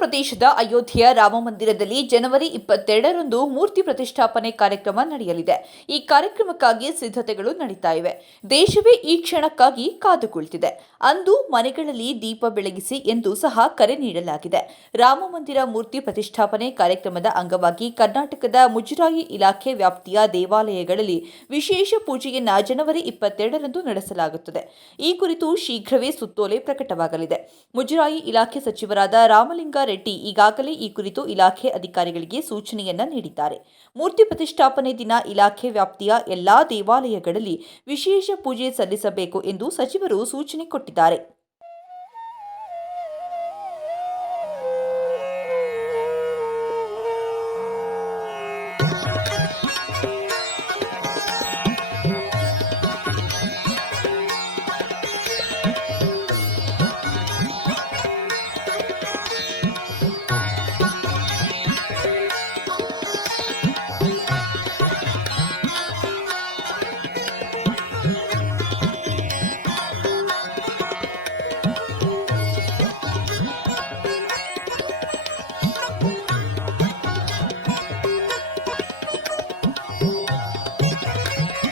ಪ್ರದೇಶದ ಅಯೋಧ್ಯೆಯ ರಾಮಮಂದಿರದಲ್ಲಿ ಜನವರಿ 22ರಂದು ಮೂರ್ತಿ ಪ್ರತಿಷ್ಠಾಪನೆ ಕಾರ್ಯಕ್ರಮ ನಡೆಯಲಿದೆ. ಈ ಕಾರ್ಯಕ್ರಮಕ್ಕಾಗಿ ಸಿದ್ಧತೆಗಳು ನಡೀತಾ ಇವೆ. ದೇಶವೇ ಈ ಕ್ಷಣಕ್ಕಾಗಿ ಕಾದು ಕುಳಿತಿದೆ. ಅಂದು ಮನೆಗಳಲ್ಲಿ ದೀಪ ಬೆಳಗಿಸಿ ಎಂದು ಸಹ ಕರೆ ನೀಡಲಾಗಿದೆ. ರಾಮಮಂದಿರ ಮೂರ್ತಿ ಪ್ರತಿಷ್ಠಾಪನೆ ಕಾರ್ಯಕ್ರಮದ ಅಂಗವಾಗಿ ಕರ್ನಾಟಕದ ಮುಜರಾಯಿ ಇಲಾಖೆ ವ್ಯಾಪ್ತಿಯ ದೇವಾಲಯಗಳಲ್ಲಿ ವಿಶೇಷ ಪೂಜೆಯನ್ನ ಜನವರಿ 22ರಂದು ನಡೆಸಲಾಗುತ್ತದೆ. ಈ ಕುರಿತು ಶೀಘ್ರವೇ ಸುತ್ತೋಲೆ ಪ್ರಕಟವಾಗಲಿದೆ. ಮುಜರಾಯಿ ಇಲಾಖೆ ಸಚಿವರಾದ ರಾಮಲಿಂಗಾರೆಡ್ಡಿ ಈಗಾಗಲೇ ಈ ಕುರಿತು ಇಲಾಖೆ ಅಧಿಕಾರಿಗಳಿಗೆ ಸೂಚನೆಯನ್ನ ನೀಡಿದ್ದಾರೆ. ಮೂರ್ತಿ ಪ್ರತಿಷ್ಠಾಪನೆ ದಿನ ಇಲಾಖೆ ವ್ಯಾಪ್ತಿಯ ಎಲ್ಲಾ ದೇವಾಲಯಗಳಲ್ಲಿ ವಿಶೇಷ ಪೂಜೆ ಸಲ್ಲಿಸಬೇಕು ಎಂದು ಸಚಿವರು ಸೂಚನೆ ಕೊಟ್ಟಿದ್ದಾರೆ.